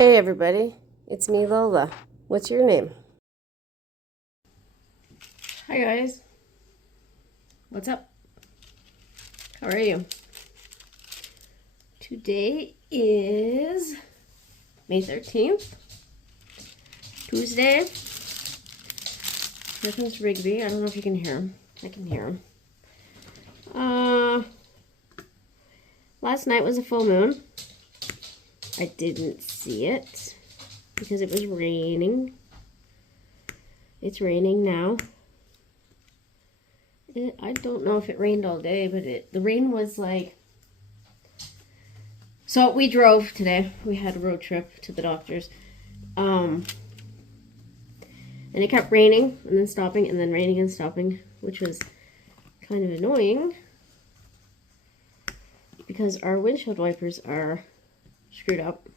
Hey everybody, it's me Lola. What's your name? Hi guys. What's up? How are you? Today is May 13th, Tuesday. Here comes Rigby. I don't know if you can hear him. I can hear him. Last night was a full moon. I didn't see it because it was raining. It's raining now. I don't know if it rained all day, but the rain was like... So we drove today. We had a road trip to the doctor's. And it kept raining and then stopping and then raining and stopping, which was kind of annoying because our windshield wipers are screwed up.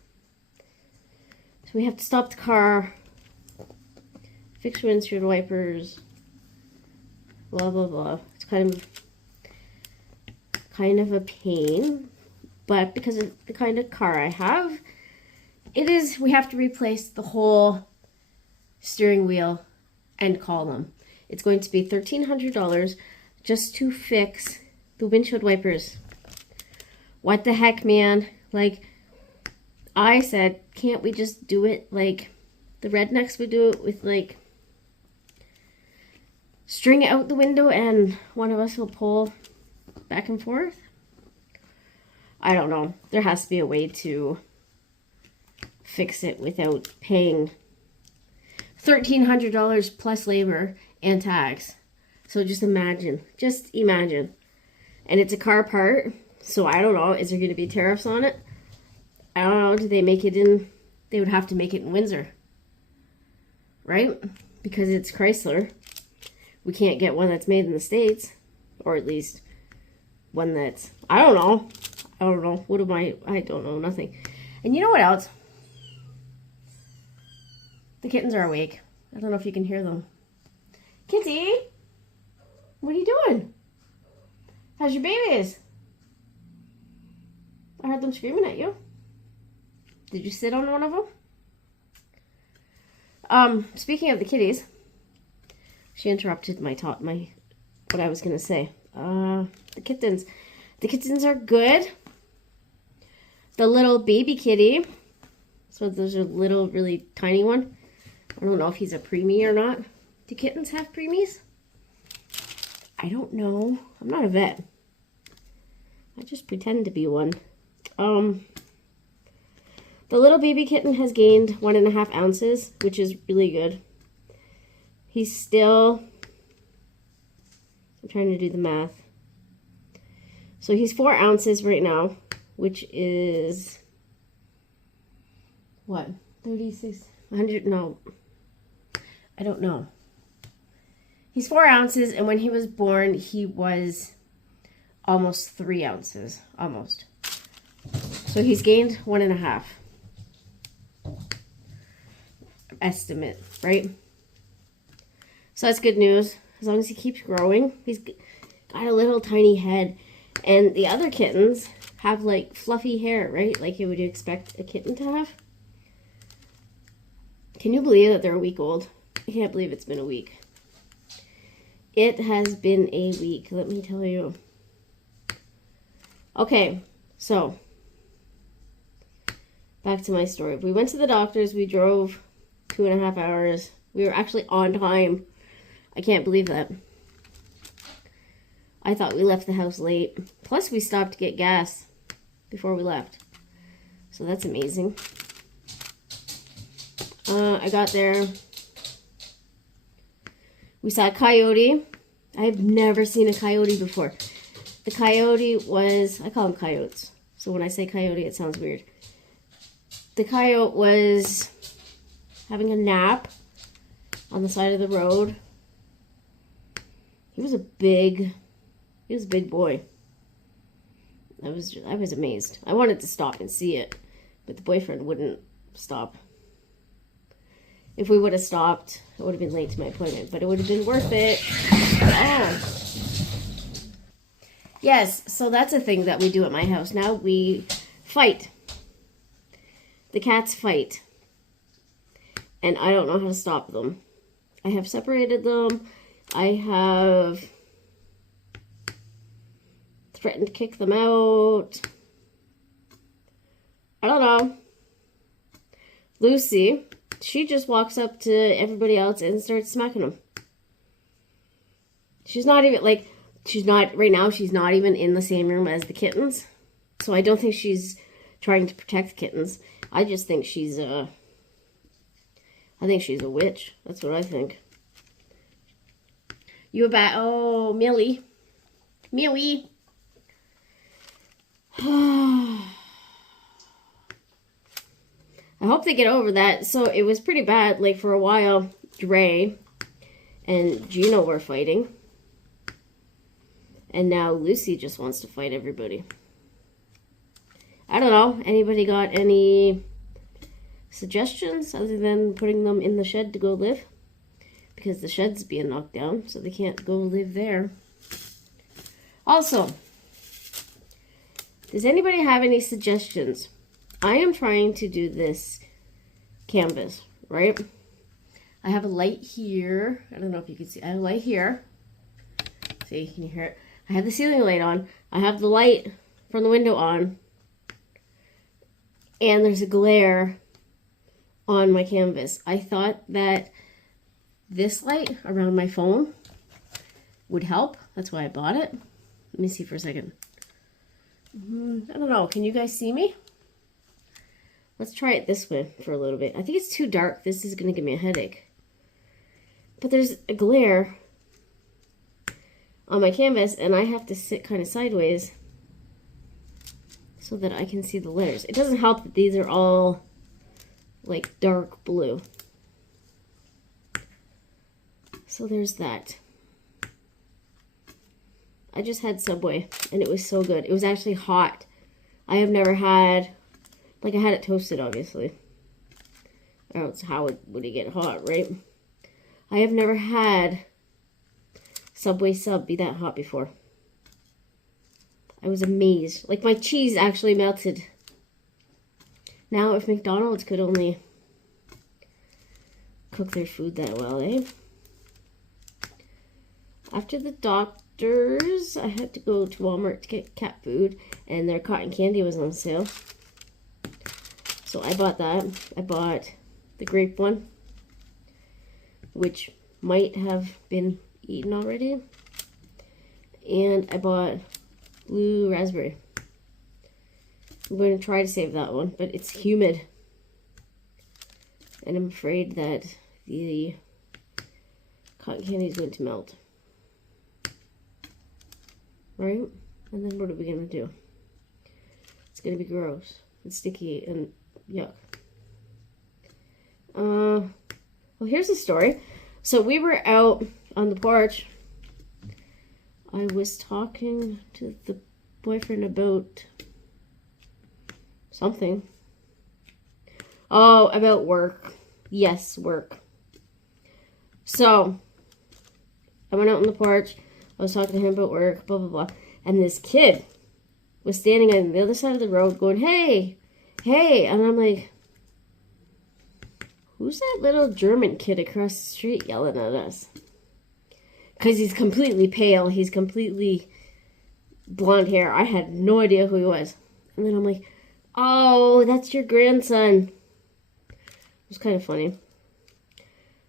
So we have to stop the car, fix windshield wipers, blah blah blah. It's kind of a pain, but because of the kind of car I have, we have to replace the whole steering wheel and column. It's going to be $1,300 just to fix the windshield wipers. What the heck, man? Like, I said, can't we just do it like the rednecks would do it with, like, string it out the window and one of us will pull back and forth? I don't know. There has to be a way to fix it without paying $1,300 plus labor and tax. So just imagine. And it's a car part, so I don't know. Is there going to be tariffs on it? I don't know. Do they make it in? They would have to make it in Windsor, right? Because it's Chrysler. We can't get one that's made in the States, or at least one that's, I don't know. What am I don't know, nothing. And you know what else? The kittens are awake. I don't know if you can hear them. Kitty, what are you doing? How's your babies? I heard them screaming at you. Did you sit on one of them? Speaking of the kitties, she interrupted what I was gonna say. The kittens are good. The little baby kitty, so there's a little really tiny one. I don't know if he's a preemie or not. Do kittens have preemies? I don't know. I'm not a vet. I just pretend to be one. The little baby kitten has gained 1.5 ounces, which is really good. He's still, I'm trying to do the math. So he's 4 ounces right now, which is, what, 3,600, no, I don't know. He's 4 ounces, and when he was born, he was almost 3 ounces, almost. So he's gained 1.5. Estimate, right? So that's good news. As long as he keeps growing. He's got a little tiny head. And the other kittens have like fluffy hair, right? Like you would expect a kitten to have. Can you believe that they're a week old? I can't believe it's been a week. It has been a week, let me tell you. Okay, so back to my story. We went to the doctor's. We drove 2.5 hours. We were actually on time. I can't believe that. I thought we left the house late. Plus, we stopped to get gas before we left. So that's amazing. I got there. We saw a coyote. I have never seen a coyote before. The coyote was, I call them coyotes. So when I say coyote, it sounds weird. The coyote was having a nap on the side of the road. He was a big boy. I was amazed. I wanted to stop and see it, but the boyfriend wouldn't stop. If we would have stopped, I would have been late to my appointment, but it would have been worth it. Oh. Yes, so that's a thing that we do at my house. Now we fight. the cats fight. And I don't know how to stop them. I have separated them. I have threatened to kick them out. I don't know. Lucy, she just walks up to everybody else and starts smacking them. She's not even, like, right now, she's not even in the same room as the kittens. So I don't think she's trying to protect the kittens. I just think she's a witch. That's what I think. You a bat? Oh, Millie. Millie. I hope they get over that. So it was pretty bad. Like, for a while, Dre and Gino were fighting. And now Lucy just wants to fight everybody. I don't know. Anybody got any suggestions other than putting them in the shed to go live? Because the shed's being knocked down, so they can't go live there. Also, does anybody have any suggestions? I am trying to do this canvas, right? I have a light here. I don't know if you can see. I have a light here. See, can you hear it? I have the ceiling light on. I have the light from the window on. And there's a glare on my canvas. I thought that this light around my phone would help. That's why I bought it. Let me see for a second. I don't know. Can you guys see me? Let's try it this way for a little bit. I think it's too dark. This is going to give me a headache. But there's a glare on my canvas, and I have to sit kind of sideways so that I can see the layers. It doesn't help that these are all like dark blue. So there's that. I just had Subway, and it was so good. It was actually hot. I have never had, like, I had it toasted, obviously. Or else how would it get hot, right? I have never had Subway sub be that hot before. I was amazed. Like, my cheese actually melted. Now, if McDonald's could only cook their food that well, eh? After the doctors, I had to go to Walmart to get cat food, and their cotton candy was on sale. So I bought that. I bought the grape one, which might have been eaten already. And I bought blue raspberry. I'm going to try to save that one, but it's humid. And I'm afraid that the cotton candy is going to melt. Right? And then what are we going to do? It's going to be gross and sticky and yuck. Well, here's the story. So we were out on the porch. I was talking to the boyfriend about something. Oh, about work. Yes, work. So, I went out on the porch. I was talking to him about work, blah, blah, blah. And this kid was standing on the other side of the road going, hey, hey. And I'm like, who's that little German kid across the street yelling at us? Because he's completely pale. He's completely blonde hair. I had no idea who he was. And then I'm like, oh, that's your grandson. It was kind of funny.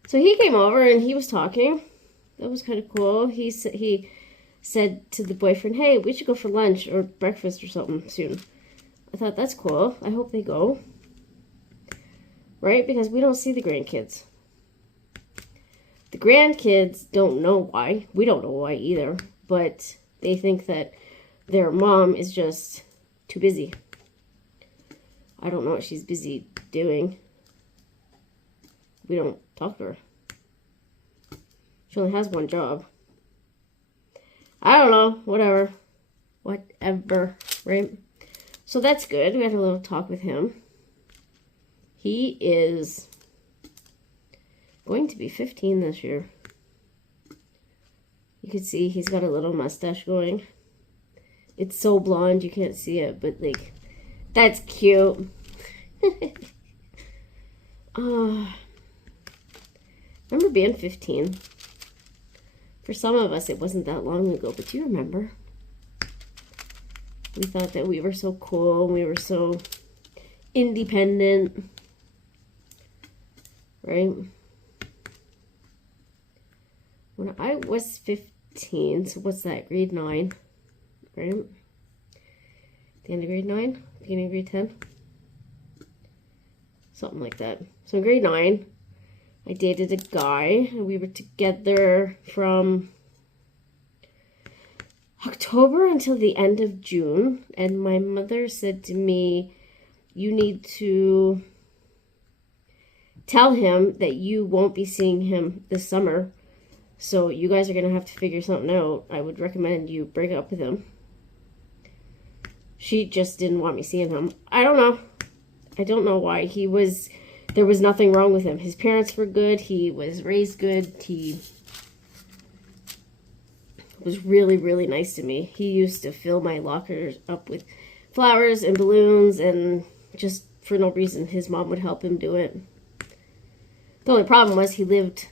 So he came over and he was talking. That was kind of cool. He said to the boyfriend, hey, we should go for lunch or breakfast or something soon. I thought, that's cool. I hope they go. Right? Because we don't see the grandkids. The grandkids don't know why. We don't know why either. But they think that their mom is just too busy. I don't know what she's busy doing. We don't talk to her. She only has one job. I don't know. Whatever. Whatever. Right? So that's good. We had a little talk with him. He is going to be 15 this year. You can see he's got a little mustache going. It's so blonde you can't see it, but like, that's cute. remember being 15. For some of us, it wasn't that long ago, but do you remember? We thought that we were so cool, we were so independent, right? When I was 15, so what's that, grade 9, right? The end of grade 9, beginning of grade 10? Something like that. So in grade 9, I dated a guy, and we were together from October until the end of June, and my mother said to me, you need to tell him that you won't be seeing him this summer, so you guys are going to have to figure something out. I would recommend you break up with him. She just didn't want me seeing him. I don't know. I don't know why. There was nothing wrong with him. His parents were good. He was raised good. He was really, really nice to me. He used to fill my lockers up with flowers and balloons, and just for no reason, his mom would help him do it. The only problem was he lived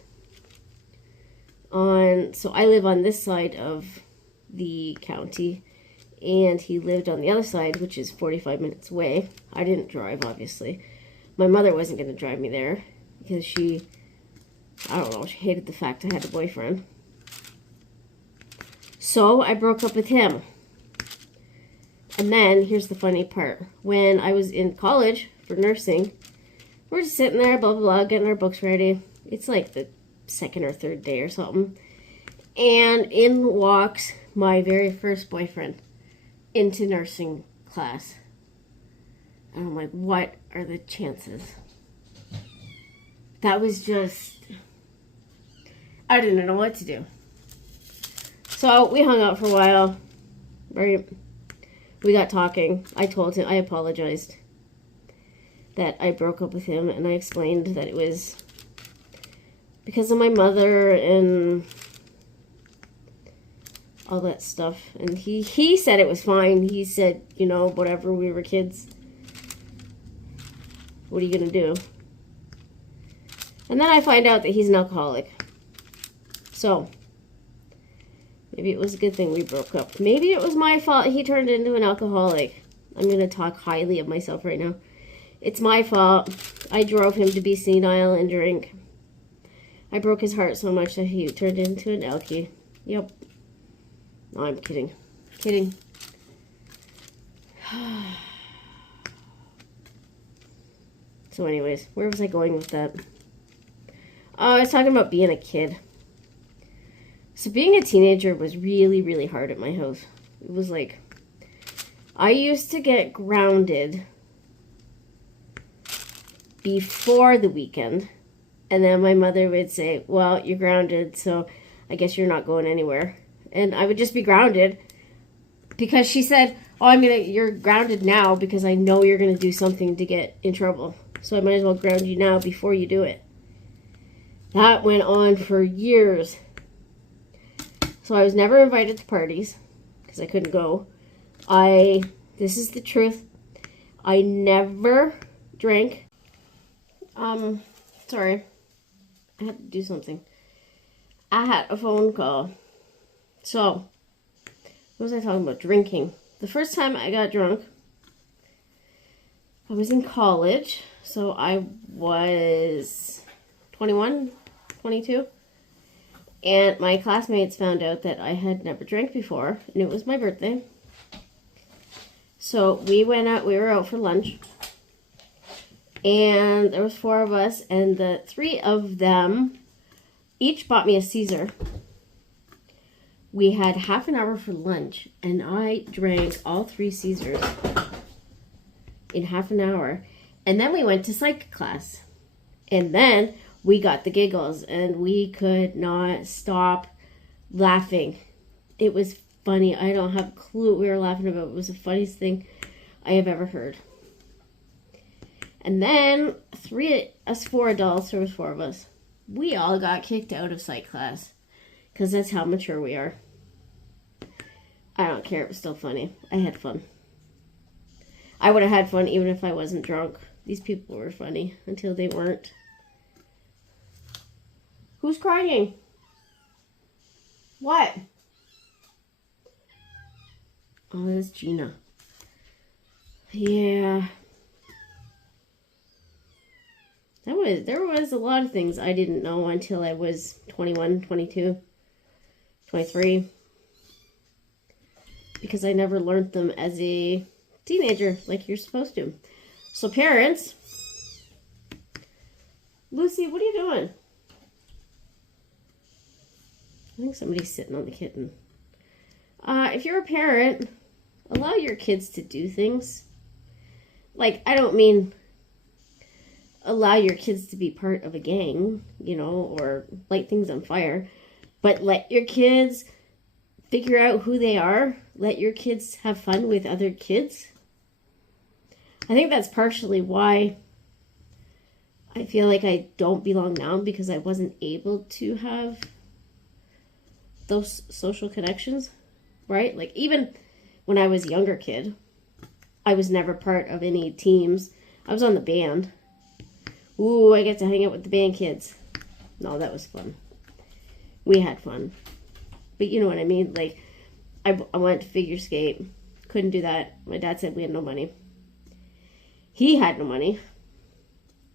so I live on this side of the county, and he lived on the other side, which is 45 minutes away. I didn't drive, obviously. My mother wasn't going to drive me there because she hated the fact I had a boyfriend. So I broke up with him. And then, here's the funny part. When I was in college for nursing, we're just sitting there, blah, blah, blah, getting our books ready. It's like the second or third day or something. And in walks my very first boyfriend into nursing class. And I'm like, what are the chances? That was just, I didn't know what to do. So we hung out for a while, right? We got talking. I told him, I apologized that I broke up with him, and I explained that it was because of my mother and all that stuff. And he said it was fine. He said, you know, whatever, we were kids. What are you going to do? And then I find out that he's an alcoholic. So, maybe it was a good thing we broke up. Maybe it was my fault he turned into an alcoholic. I'm going to talk highly of myself right now. It's my fault. I drove him to be senile and drink. I broke his heart so much that he turned into an alkie. Yep. No, I'm kidding. Kidding. So anyways, where was I going with that? I was talking about being a kid. So being a teenager was really, really hard at my house. It was like, I used to get grounded before the weekend. And then my mother would say, well, you're grounded, so I guess you're not going anywhere. And I would just be grounded because she said, oh, you're grounded now because I know you're going to do something to get in trouble. So I might as well ground you now before you do it. That went on for years. So I was never invited to parties because I couldn't go. This is the truth. I never drank. Sorry. I had to do something. I had a phone call. So, what was I talking about? Drinking. The first time I got drunk, I was in college. So I was 21, 22. And my classmates found out that I had never drank before, and it was my birthday. So we went out, we were out for lunch, and there was 4 of us, and the 3 of them each bought me a Caesar. We had half an hour for lunch, and I drank all 3 Caesars in half an hour. And then we went to psych class, and then we got the giggles, and we could not stop laughing. It was funny. I don't have a clue what we were laughing about. It was the funniest thing I have ever heard. And then 4 adults, there was 4 of us, we all got kicked out of psych class because that's how mature we are. I don't care. It was still funny. I had fun. I would have had fun even if I wasn't drunk. These people were funny until they weren't. Who's crying? What? Oh, that's Gina. Yeah. There was a lot of things I didn't know until I was 21, 22, 23. Because I never learned them as a teenager like you're supposed to. So parents, Lucy, what are you doing? I think somebody's sitting on the kitten. If you're a parent, allow your kids to do things. Like, I don't mean allow your kids to be part of a gang, you know, or light things on fire. But let your kids figure out who they are. Let your kids have fun with other kids. I think that's partially why I feel like I don't belong now, because I wasn't able to have those social connections, right? Like, even when I was a younger kid, I was never part of any teams. I was on the band. Ooh, I get to hang out with the band kids. No, that was fun. We had fun. But you know what I mean? Like, I went to figure skate. Couldn't do that. My dad said we had no money. He had no money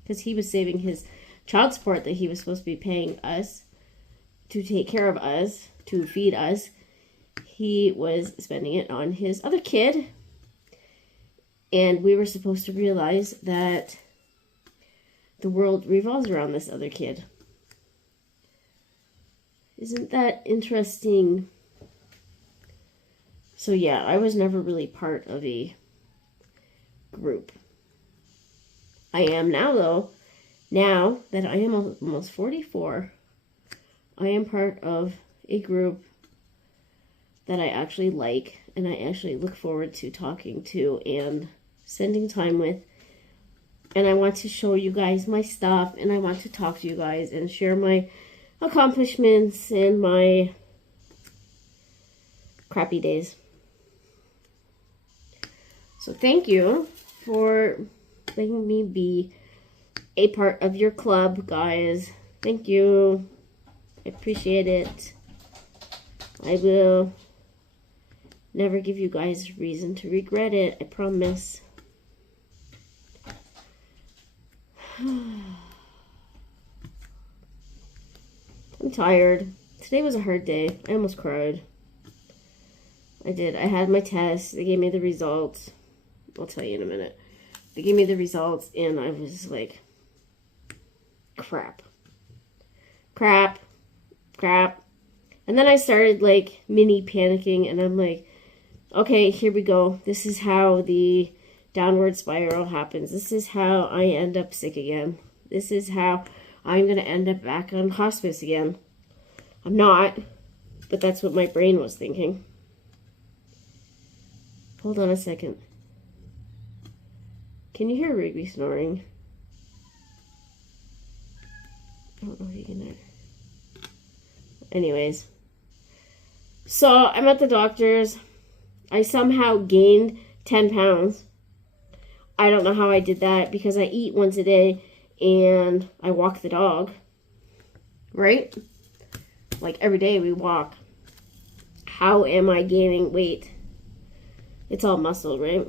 because he was saving his child support that he was supposed to be paying us to take care of us, to feed us. He was spending it on his other kid. And we were supposed to realize that the world revolves around this other kid. Isn't that interesting? So yeah, I was never really part of a group. I am now, though. Now that I am almost 44, I am part of a group that I actually like and I actually look forward to talking to and spending time with. And I want to show you guys my stuff, and I want to talk to you guys and share my accomplishments and my crappy days. So thank you for letting me be a part of your club, guys. Thank you. I appreciate it. I will never give you guys reason to regret it. I promise. I'm tired. Today was a hard day. I almost cried. I did. I had my test. They gave me the results. I'll tell you in a minute. They gave me the results, and I was like, crap. Crap. Crap. And then I started, like, mini panicking, and I'm like, okay, here we go. This is how the downward spiral happens. This is how I end up sick again. This is how I'm going to end up back on hospice again. I'm not, but that's what my brain was thinking. Hold on a second. Can you hear Rigby snoring? I don't know if you can hear. Anyways. So, I'm at the doctor's. I somehow gained 10 pounds. I don't know how I did that because I eat once a day and I walk the dog. Right? Like every day we walk. How am I gaining weight? It's all muscle, right?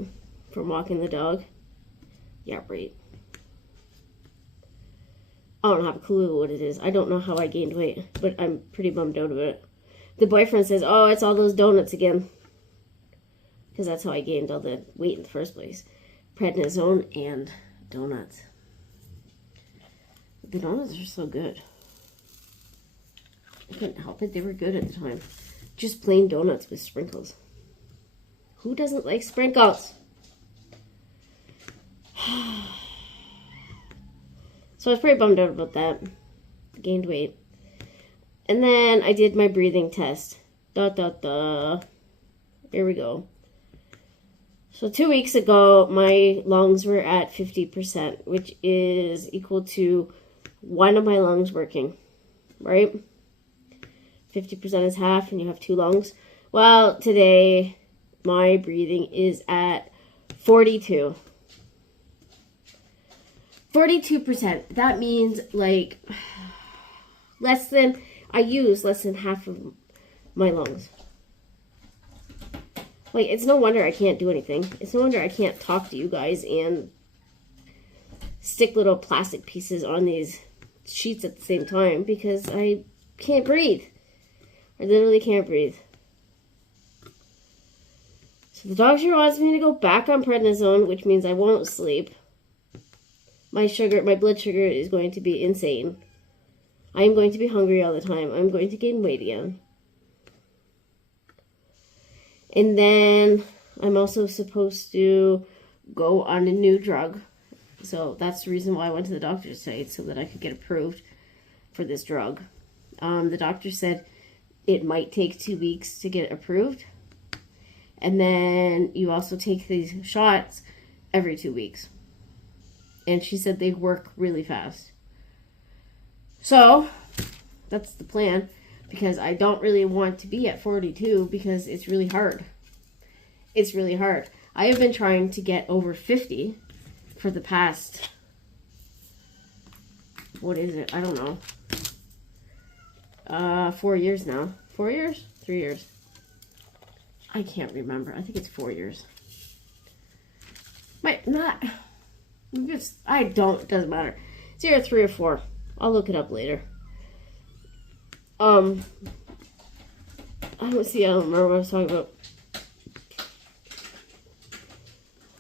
From walking the dog. Yeah, right. I don't have a clue what it is. I don't know how I gained weight, but I'm pretty bummed out about it. The boyfriend says, oh, it's all those donuts again. Because that's how I gained all the weight in the first place. Prednisone and donuts. The donuts are so good. I couldn't help it. They were good at the time. Just plain donuts with sprinkles. Who doesn't like sprinkles? So I was pretty bummed out about that. Gained weight. And then I did my breathing test. Here we go. So 2 weeks ago, my lungs were at 50%, which is equal to one of my lungs working, right? 50% is half, and you have two lungs. Well, today, my breathing is at 42. 42%. That means like I use less than half of my lungs. Like, it's no wonder I can't do anything. It's no wonder I can't talk to you guys and stick little plastic pieces on these sheets at the same time because I can't breathe. I literally can't breathe. So the doctor wants me to go back on prednisone, which means I won't sleep. My blood sugar is going to be insane. I am going to be hungry all the time. I'm going to gain weight again. And then I'm also supposed to go on a new drug. So that's the reason why I went to the doctor today, so that I could get approved for this drug. The doctor said it might take 2 weeks to get approved. And then you also take these shots every 2 weeks. And she said they work really fast. So that's the plan, because I don't really want to be at 42 because it's really hard. It's really hard. I have been trying to get over 50 for the past, what is it? I don't know. 4 years now. 4 years? 3 years. I can't remember. I think it's 4 years. Doesn't matter. It's either 3 or 4. I'll look it up later. I don't remember what I was talking about.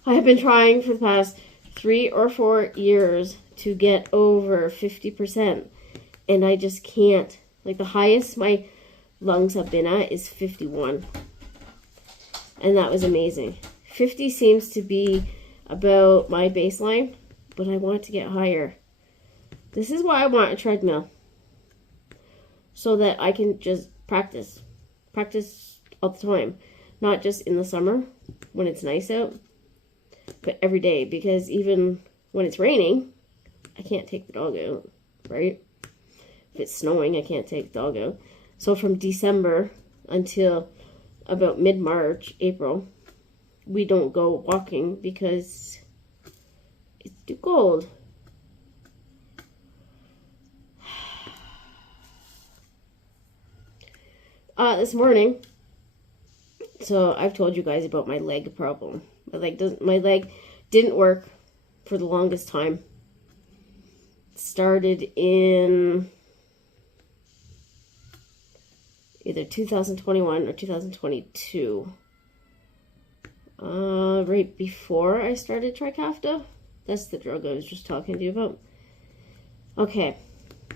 I have been trying for the past 3 or 4 years to get over 50%. And I just can't. Like, the highest my lungs have been at is 51. And that was amazing. 50 seems to be about my baseline, but I want to get higher. This is why I want a treadmill. So that I can just practice. Practice all the time. Not just in the summer when it's nice out, but every day. Because even when it's raining, I can't take the dog out, right? If it's snowing, I can't take the dog out. So from December until about mid-March, April, we don't go walking because it's too cold. This morning, so I've told you guys about my leg problem. My leg didn't work for the longest time. It started in either 2021 or 2022. Right before I started Trikafta. That's the drug I was just talking to you about. Okay,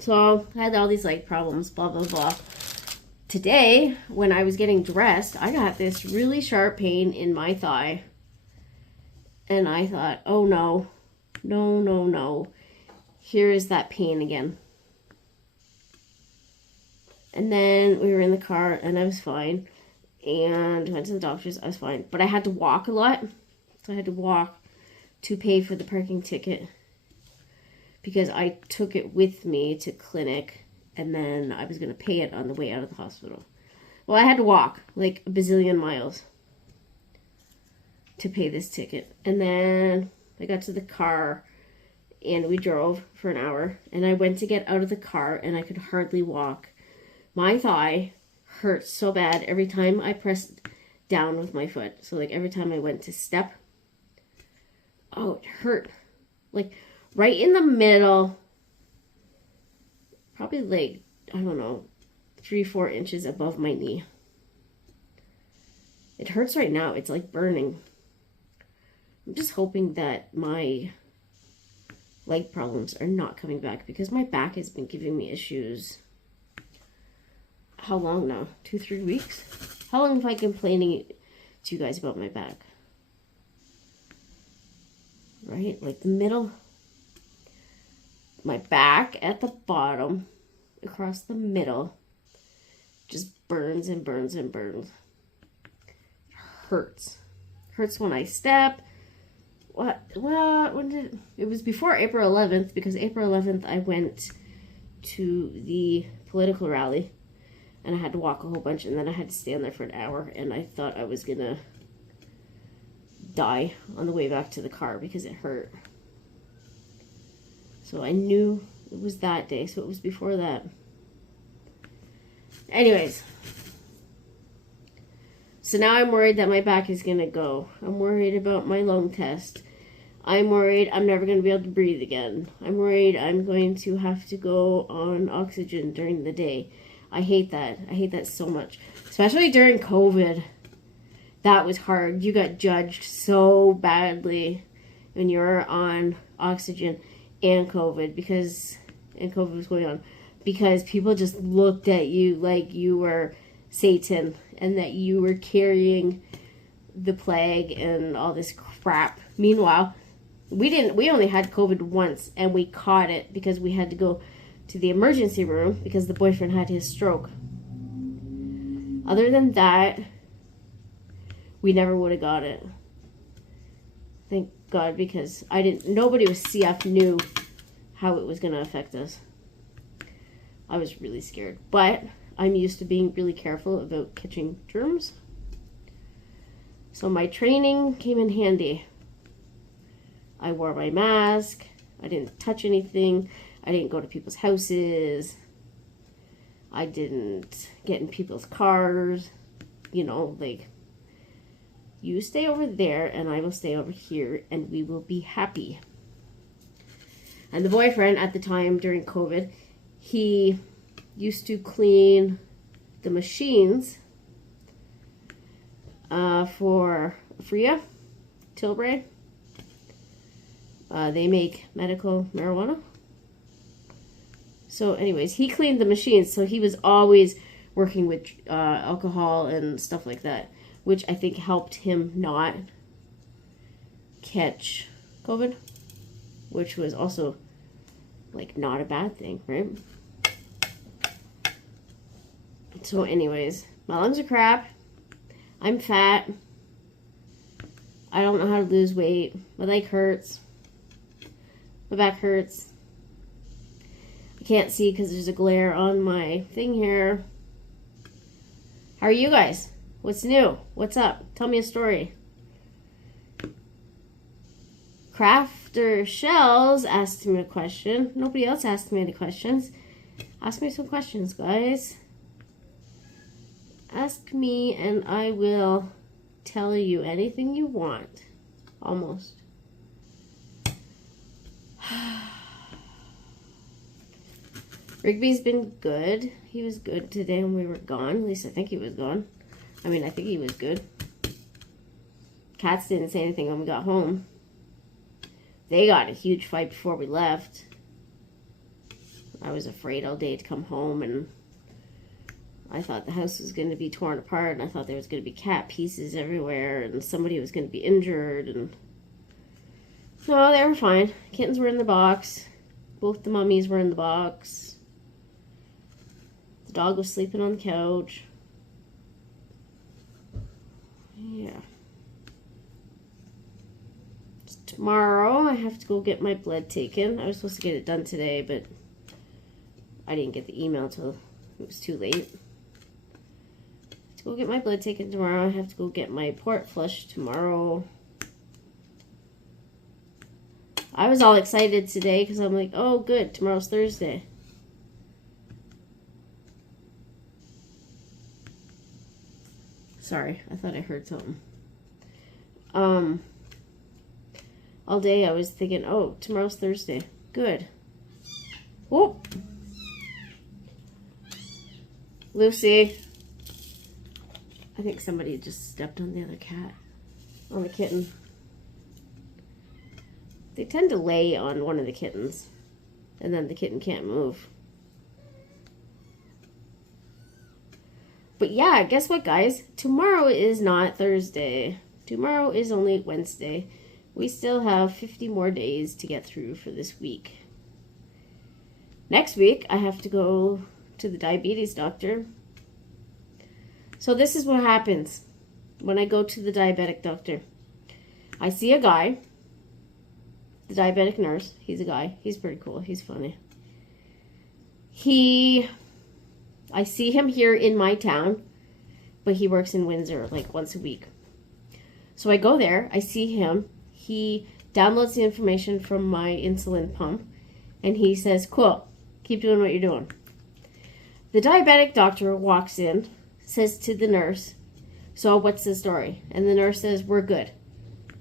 so I had all these leg problems, blah, blah, blah. Today, when I was getting dressed, I got this really sharp pain in my thigh. And I thought, oh no, no. Here is that pain again. And then we were in the car and I was fine. And went to the doctor's, I was fine. But I had to walk a lot. So I had to walk to pay for the parking ticket. Because I took it with me to clinic. And then I was going to pay it on the way out of the hospital. Well, I had to walk like a bazillion miles to pay this ticket. And then I got to the car and we drove for an hour. And I went to get out of the car and I could hardly walk. My thigh hurt so bad every time I pressed down with my foot. So like every time I went to step, oh, it hurt. Like right in the middle. Probably like, I don't know, 3-4 inches above my knee. It hurts right now. It's like burning. I'm just hoping that my leg problems are not coming back because my back has been giving me issues. How long now? 2-3 weeks? How long have I been complaining to you guys about my back? Right? Like the middle. My back at the bottom, across the middle, just burns and burns and burns. It hurts. Hurts when I step. It was before April 11th, because April 11th I went to the political rally, and I had to walk a whole bunch, and then I had to stand there for an hour, and I thought I was gonna die on the way back to the car because it hurt. So I knew it was that day. So it was before that. Anyways. So now I'm worried that my back is going to go. I'm worried about my lung test. I'm worried I'm never going to be able to breathe again. I'm worried I'm going to have to go on oxygen during the day. I hate that. I hate that so much. Especially during COVID. That was hard. You got judged so badly when you were on oxygen and COVID was going on. Because people just looked at you like you were Satan and that you were carrying the plague and all this crap. Meanwhile, we only had COVID once and we caught it because we had to go to the emergency room because the boyfriend had his stroke. Other than that, we never would have got it. Thank God, because nobody with CF knew how it was going to affect us. I was really scared, but I'm used to being really careful about catching germs. So my training came in handy. I wore my mask. I didn't touch anything. I didn't go to people's houses. I didn't get in people's cars. You know, like, you stay over there and I will stay over here and we will be happy. And the boyfriend at the time during COVID, he used to clean the machines for Freya, Tilbury. They make medical marijuana. So anyways, he cleaned the machines, so he was always working with alcohol and stuff like that, which I think helped him not catch COVID, which was also like not a bad thing, right? So anyways, my lungs are crap. I'm fat. I don't know how to lose weight. My leg hurts. My back hurts. I can't see because there's a glare on my thing here. How are you guys? What's new? What's up? Tell me a story. Crafter Shells asked me a question. Nobody else asked me any questions. Ask me some questions, guys. Ask me and I will tell you anything you want. Almost. Rigby's been good. He was good today when we were gone. At least I think he was gone. I mean, I think he was good. Cats didn't say anything when we got home. They got a huge fight before we left. I was afraid all day to come home, and I thought the house was going to be torn apart, and I thought there was going to be cat pieces everywhere, and somebody was going to be injured, and no, they were fine. Kittens were in the box. Both the mummies were in the box. The dog was sleeping on the couch. Yeah. Tomorrow, I have to go get my blood taken. I was supposed to get it done today, but I didn't get the email till it was too late. To go get my blood taken tomorrow. I have to go get my port flush tomorrow. I was all excited today because I'm like, oh, good, tomorrow's Thursday. Sorry, I thought I heard something. All day I was thinking, oh, tomorrow's Thursday. Good. Whoop. Lucy. I think somebody just stepped on the other cat. On the kitten. They tend to lay on one of the kittens. And then the kitten can't move. But yeah, guess what, guys? Tomorrow is not Thursday. Tomorrow is only Wednesday. We still have 50 more days to get through for this week. Next week, I have to go to the diabetes doctor. So this is what happens when I go to the diabetic doctor. I see a guy, the diabetic nurse. He's a guy. He's pretty cool. He's funny. I see him here in my town, but he works in Windsor like once a week. So I go there. I see him. He downloads the information from my insulin pump, And he says, cool, keep doing what you're doing. The diabetic doctor walks in, says to the nurse, so what's the story? And the nurse says, we're good.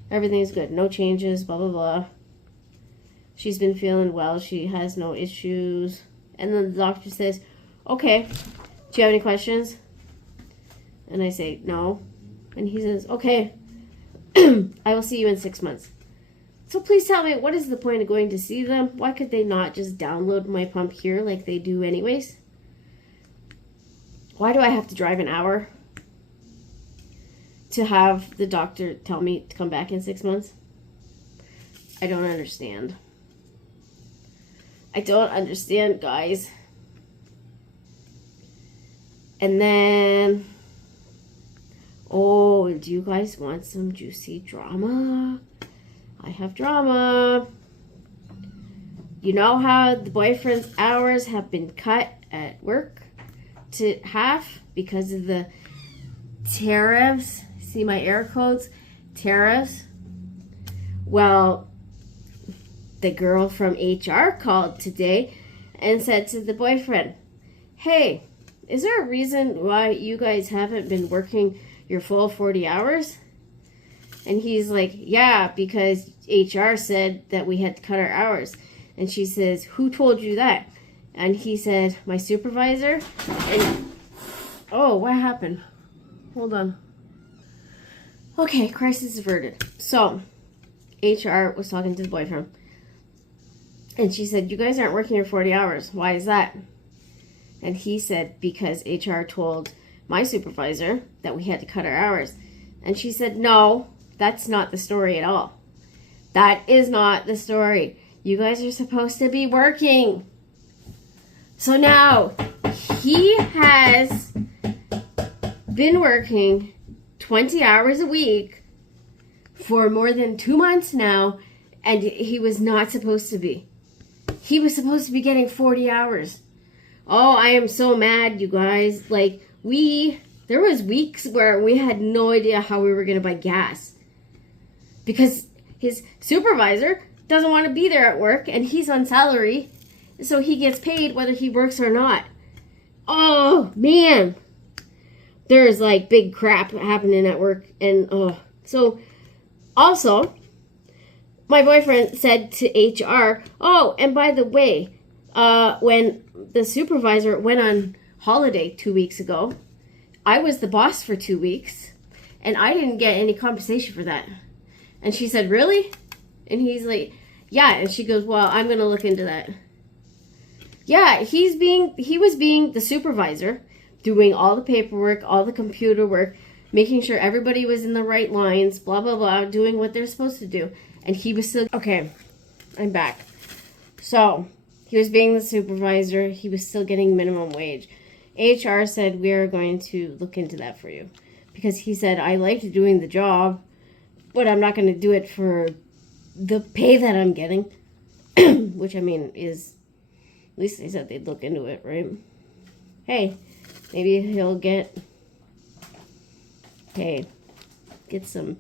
Everything's good. No changes, blah, blah, blah. She's been feeling well. She has no issues. And then the doctor says, okay, do you have any questions? And I say, no. And he says, okay, I will see you in 6 months. So please tell me, what is the point of going to see them? Why could they not just download my pump here like they do anyways? Why do I have to drive an hour to have the doctor tell me to come back in 6 months? I don't understand. I don't understand, guys. And then, oh, do you guys want some juicy drama? I have drama. You know how the boyfriend's hours have been cut at work to half because of the tariffs? See my air quotes? Tariffs. Well, the girl from HR called today and said to the boyfriend, hey, is there a reason why you guys haven't been working your full 40 hours? And he's like, yeah, because HR said that we had to cut our hours. And she says, who told you that? And he said, my supervisor. And oh, what happened? Hold on. Okay, crisis averted. So, HR was talking to the boyfriend. And she said, you guys aren't working your 40 hours. Why is that? And he said, because HR told my supervisor that we had to cut our hours. And she said, no, that's not the story at all. That is not the story. You guys are supposed to be working. So now, he has been working 20 hours a week for more than 2 months now, and he was not supposed to be. He was supposed to be getting 40 hours. Oh, I am so mad, you guys. Like, there was weeks where we had no idea how we were going to buy gas. Because his supervisor doesn't want to be there at work, and he's on salary, so he gets paid whether he works or not. Oh, man. There's, like, big crap happening at work, and, oh. So, also, my boyfriend said to HR, oh, and by the way, when the supervisor went on holiday 2 weeks ago, I was the boss for 2 weeks, and I didn't get any compensation for that. And she said, really? And he's like, yeah. And she goes, well, I'm going to look into that. Yeah, he was being the supervisor, doing all the paperwork, all the computer work, making sure everybody was in the right lines, blah, blah, blah, doing what they're supposed to do. And he was still, okay, I'm back. So, he was being the supervisor. He was still getting minimum wage. HR said, we are going to look into that for you. Because he said, I liked doing the job, but I'm not going to do it for the pay that I'm getting. Which, I mean, is, at least they said they'd look into it, right? Hey, maybe he'll get some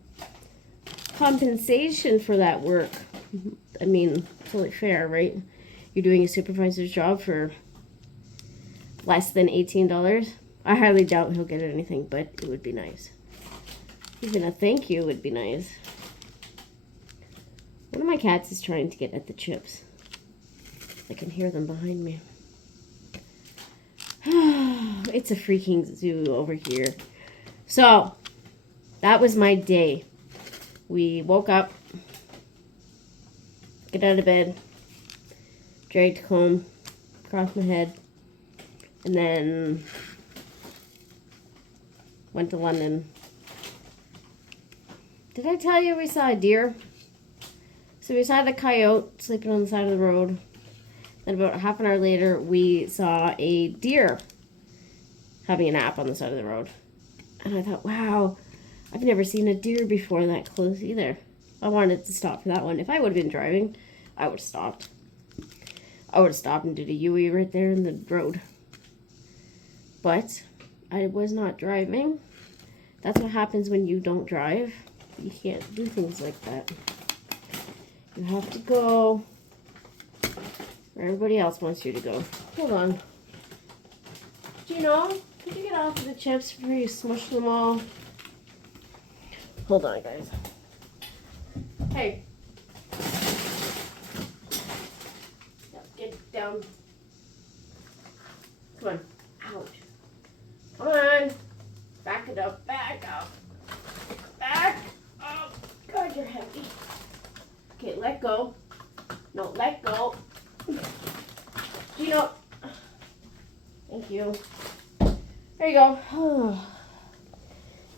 compensation for that work. I mean, it's only fair, right? You're doing a supervisor's job for less than $18. I highly doubt he'll get anything, but it would be nice. Even a thank you would be nice. One of my cats is trying to get at the chips. I can hear them behind me. It's a freaking zoo over here. So, that was my day. We woke up, get out of bed, dragged a comb across my head, and then went to London. Did I tell you we saw a deer? So we saw the coyote sleeping on the side of the road. Then about half an hour later, we saw a deer having a nap on the side of the road. And I thought, wow, I've never seen a deer before that close either. I wanted to stop for that one. If I would have been driving, I would have stopped. I would have stopped and did a U-E right there in the road. But I was not driving. That's what happens when you don't drive. You can't do things like that. You have to go where everybody else wants you to go. Hold on. Gino, could you get off of the chips before you smush them all? Hold on, guys. Hey. Get down. Come on. Ouch. Come on. Back it up. Back up. Back up. God, you're heavy. Okay, let go. No, let go. Gino. Thank you. There you go.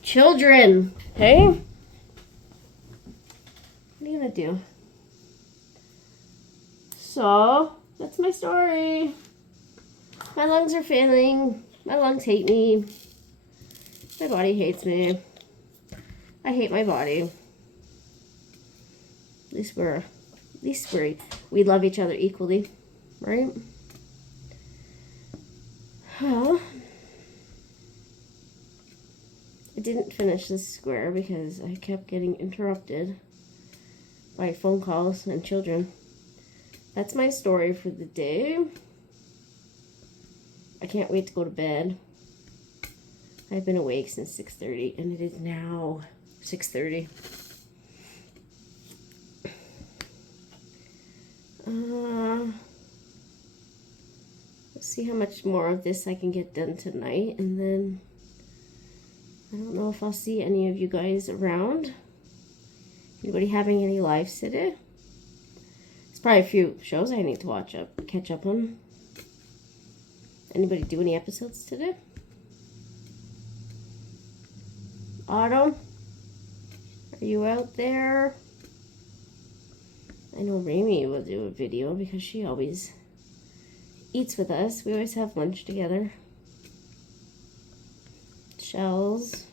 Children. Hey? What are you gonna do? So, that's my story. My lungs are failing. My lungs hate me. My body hates me. I hate my body. At least we love each other equally, right? Well, I didn't finish this square because I kept getting interrupted by phone calls and children. That's my story for the day. I can't wait to go to bed. I've been awake since 6:30 and it is now 6:30. Let's see how much more of this I can get done tonight, and then I don't know if I'll see any of you guys around. Anybody having any lives today? There's probably a few shows I need to catch up on. Anybody do any episodes today? Autumn, are you out there? I know Rami will do a video because she always eats with us. We always have lunch together. Shells.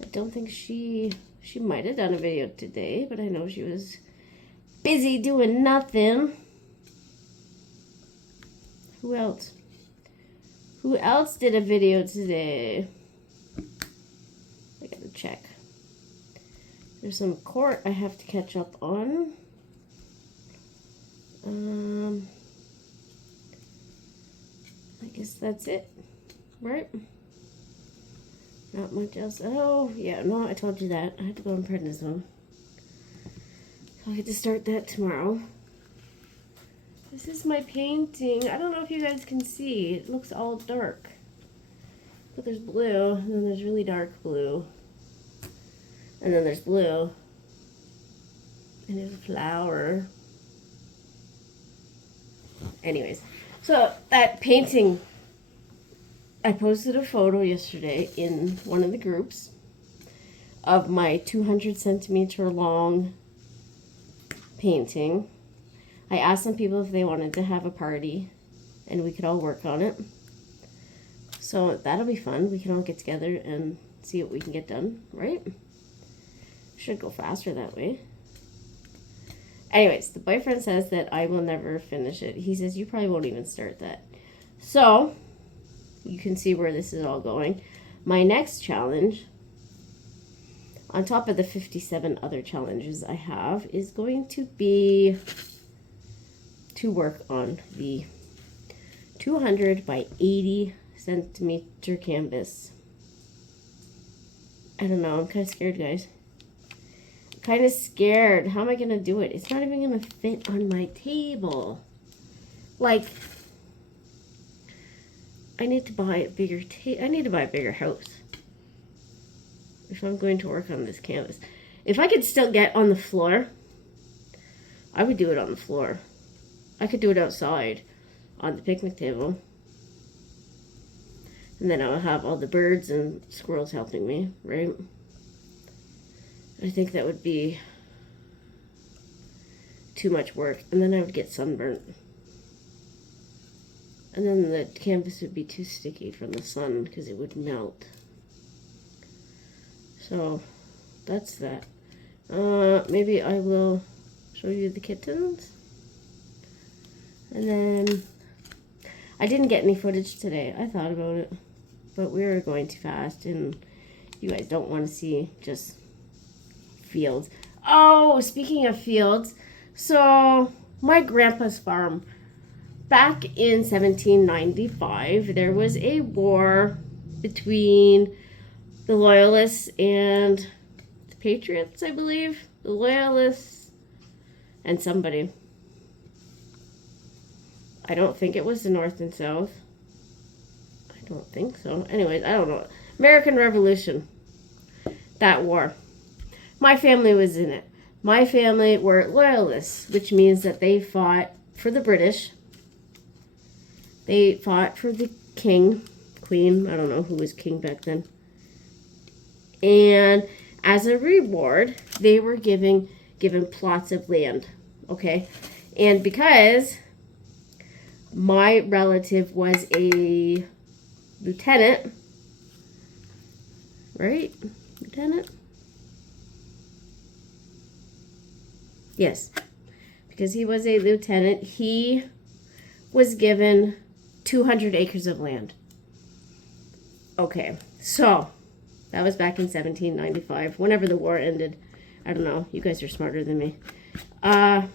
I don't think she might have done a video today, but I know she was busy doing nothing. Who else? Who else did a video today? I gotta check. There's some court I have to catch up on. I guess that's it, right? Not much else. Oh, yeah, no, I told you that. I had to go on prednisone. So I'll get to start that tomorrow. This is my painting. I don't know if you guys can see. It looks all dark. But there's blue, and then there's really dark blue. And then there's blue. And there's a flower. Anyways, so that painting, I posted a photo yesterday in one of the groups of my 200 centimeter long painting. I asked some people if they wanted to have a party and we could all work on it. So that'll be fun. We can all get together and see what we can get done, right? Should go faster that way. Anyways, the boyfriend says that I will never finish it. He says you probably won't even start that. So you can see where this is all going. My next challenge, on top of the 57 other challenges I have, is going to be to work on the 200 by 80 centimeter canvas. I don't know, I'm kind of scared, guys. Kind of scared. How am I going to do it? It's not even going to fit on my table. Like, I need to buy a bigger I need to buy a bigger house if I'm going to work on this canvas. If I could still get on the floor, I would do it on the floor. I could do it outside on the picnic table. And then I would have all the birds and squirrels helping me, right? I think that would be too much work. And then I would get sunburnt. And then the canvas would be too sticky from the sun because it would melt. So that's that. Maybe I will show you the kittens. And then I didn't get any footage today. I thought about it. But we were going too fast and you guys don't want to see just fields. Oh, speaking of fields, so my grandpa's farm. Back in 1795, there was a war between the Loyalists and the Patriots, I believe. The Loyalists and somebody. I don't think it was the North and South. I don't think so. Anyways, I don't know. American Revolution. That war. My family was in it. My family were Loyalists, which means that they fought for the British. They fought for the king, queen, I don't know who was king back then. And as a reward, they were given plots of land, okay? And because my relative was a lieutenant, right? Lieutenant? Yes. Because he was a lieutenant, he was given 200 acres of land. Okay, so that was back in 1795, whenever the war ended. I don't know. You guys are smarter than me. My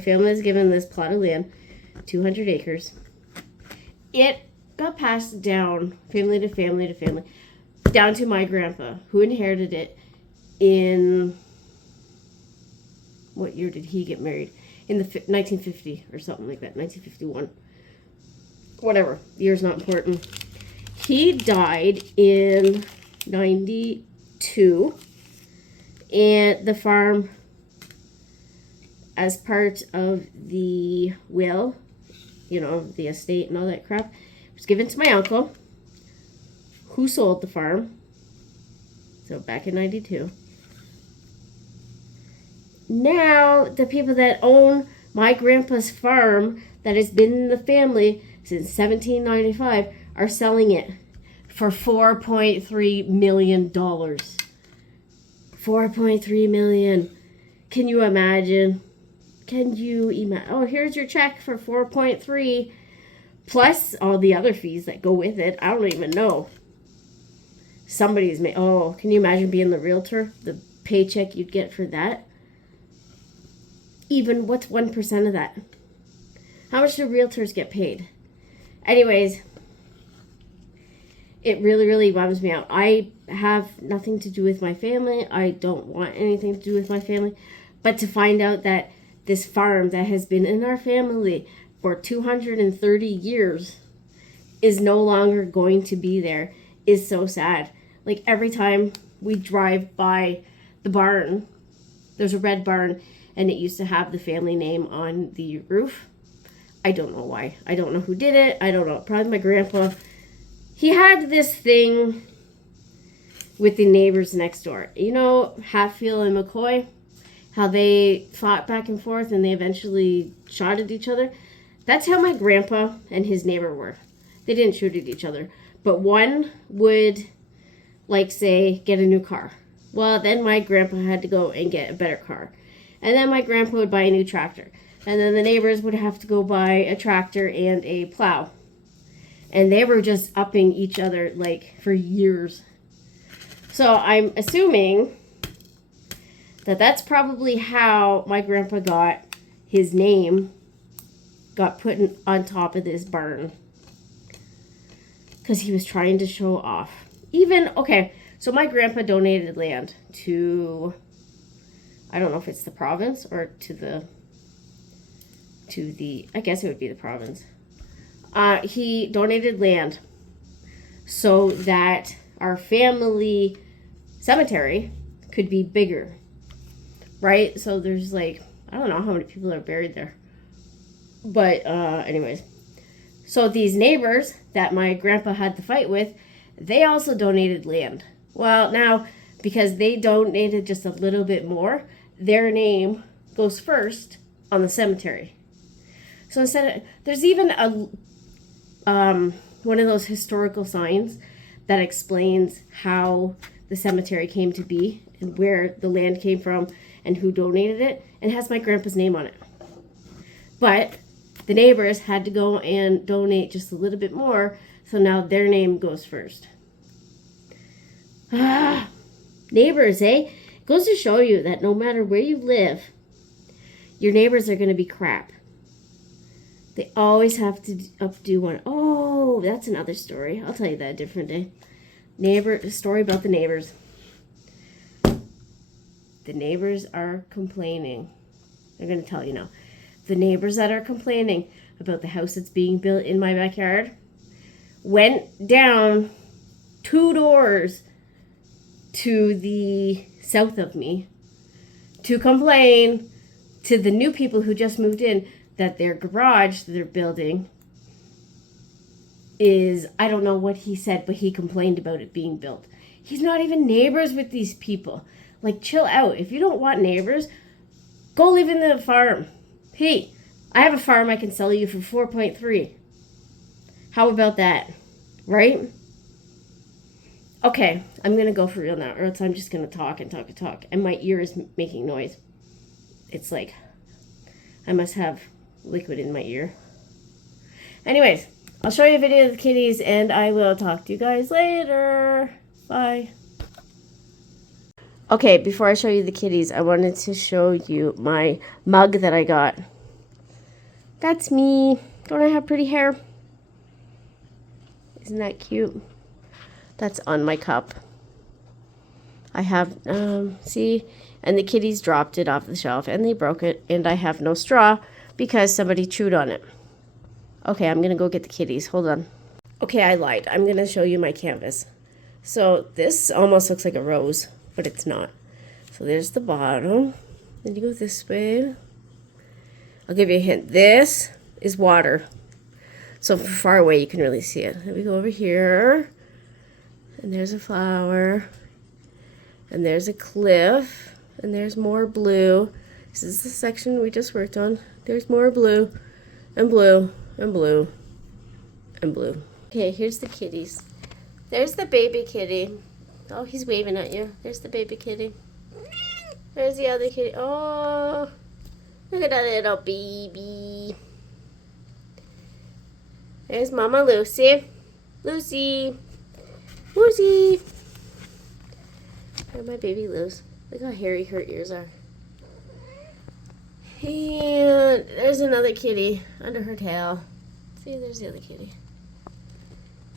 family was given this plot of land, 200 acres. It got passed down, family to family to family, down to my grandpa, who inherited it in... What year did he get married? In the 1950 or something like that, 1951. Whatever, year's not important. He died in 92, and the farm, as part of the will, you know, the estate and all that crap, was given to my uncle, who sold the farm. So back in 92. Now, the people that own my grandpa's farm that has been in the family since 1795 are selling it for $4.3 million. $4.3 million. Can you imagine? Can you imagine? Oh, here's your check for 4.3 plus all the other fees that go with it. I don't even know. Somebody's made. Oh, can you imagine being the realtor? The paycheck you'd get for that? Even what's 1% of that? How much do realtors get paid? Anyways, it really, really bums me out. I have nothing to do with my family. I don't want anything to do with my family. But to find out that this farm that has been in our family for 230 years is no longer going to be there is so sad. Like every time we drive by the barn, there's a red barn, and it used to have the family name on the roof. I don't know why. I don't know who did it. I don't know. Probably my grandpa. He had this thing with the neighbors next door. You know, Hatfield and McCoy? How they fought back and forth and they eventually shot at each other? That's how my grandpa and his neighbor were. They didn't shoot at each other. But one would, like, say, get a new car. Well, then my grandpa had to go and get a better car. And then my grandpa would buy a new tractor. And then the neighbors would have to go buy a tractor and a plow. And they were just upping each other, like, for years. So I'm assuming that that's probably how my grandpa got his name got put on top of this barn. Because he was trying to show off. Even, okay, so my grandpa donated land to... I don't know if it's the province or to the, I guess it would be the province. He donated land so that our family cemetery could be bigger, right? So there's like, I don't know how many people are buried there. But anyways, so these neighbors that my grandpa had to fight with, they also donated land. Well, now, because they donated just a little bit more, their name goes first on the cemetery. So instead of, there's even a one of those historical signs that explains how the cemetery came to be and where the land came from and who donated it, and has my grandpa's name on it. But the neighbors had to go and donate just a little bit more, so now their name goes first. Neighbors, eh? Goes to show you that no matter where you live, your neighbors are going to be crap. They always have to updo one. Oh, that's another story. I'll tell you that a different day. Story about the neighbors. The neighbors are complaining. I'm going to tell you now. The neighbors that are complaining about the house that's being built in my backyard went down 2 doors to the south of me to complain to the new people who just moved in that their garage that they're building is, I don't know what he said, but he complained about it being built. He's not even neighbors with these people. Like, chill out. If you don't want neighbors, go live in the farm. Hey, I have a farm I can sell you for 4.3. How about that? Right? Okay, I'm going to go for real now, or else I'm just going to talk and talk and talk. And my ear is making noise. It's like I must have liquid in my ear. Anyways, I'll show you a video of the kitties, and I will talk to you guys later. Bye. Okay, before I show you the kitties, I wanted to show you my mug that I got. That's me. Don't I have pretty hair? Isn't that cute? That's on my cup. I have, see? And the kitties dropped it off the shelf, and they broke it, and I have no straw because somebody chewed on it. Okay, I'm going to go get the kitties. Hold on. Okay, I lied. I'm going to show you my canvas. So this almost looks like a rose, but it's not. So there's the bottom. Then you go this way. I'll give you a hint. This is water. So from far away, you can really see it. Then we go over here. And there's a flower. And there's a cliff. And there's more blue. This is the section we just worked on. There's more blue. And blue. And blue. And blue. Okay, here's the kitties. There's the baby kitty. Oh, he's waving at you. There's the baby kitty. There's the other kitty. Oh, look at that little baby. There's Mama Lucy. Lucy. Lucy. Where'd my baby Lucy? Look how hairy her ears are. And there's another kitty under her tail. See, there's the other kitty.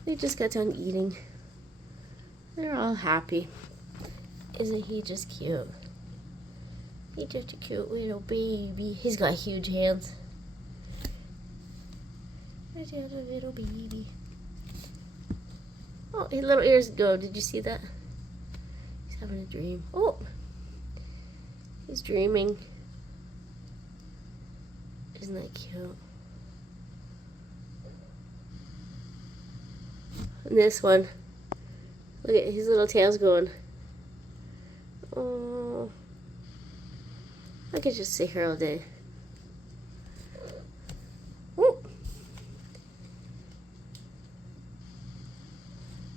They just got done eating. They're all happy. Isn't he just cute? He's just a cute little baby. He's got huge hands. There's the other little baby. Oh, his little ears go. Did you see that? He's having a dream. Oh! He's dreaming. Isn't that cute? And this one. Look at his little tail's going. Oh. I could just sit here all day. Ooh.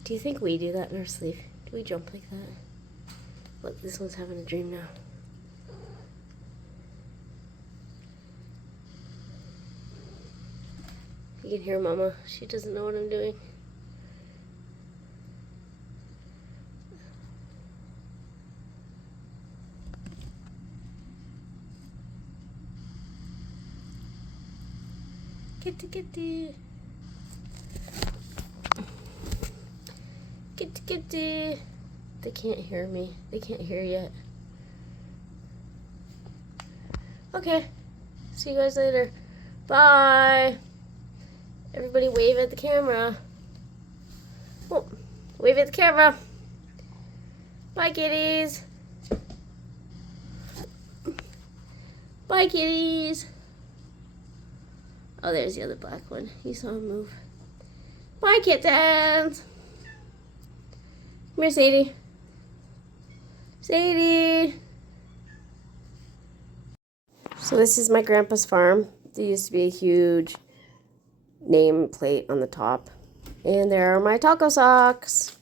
Do you think we do that in our sleep? Do we jump like that? Look, this one's having a dream now. You can hear Mama. She doesn't know what I'm doing. Kitty, kitty. Kitty, kitty. They can't hear me. They can't hear yet. Okay. See you guys later. Bye. Everybody wave at the camera. Oh, wave at the camera. Bye, kitties. Bye, kitties. Oh, there's the other black one. You saw him move. Bye, kittens. Come here, Sadie. Sadie. So this is my grandpa's farm. There used to be a huge name plate on the top. And there are my taco socks.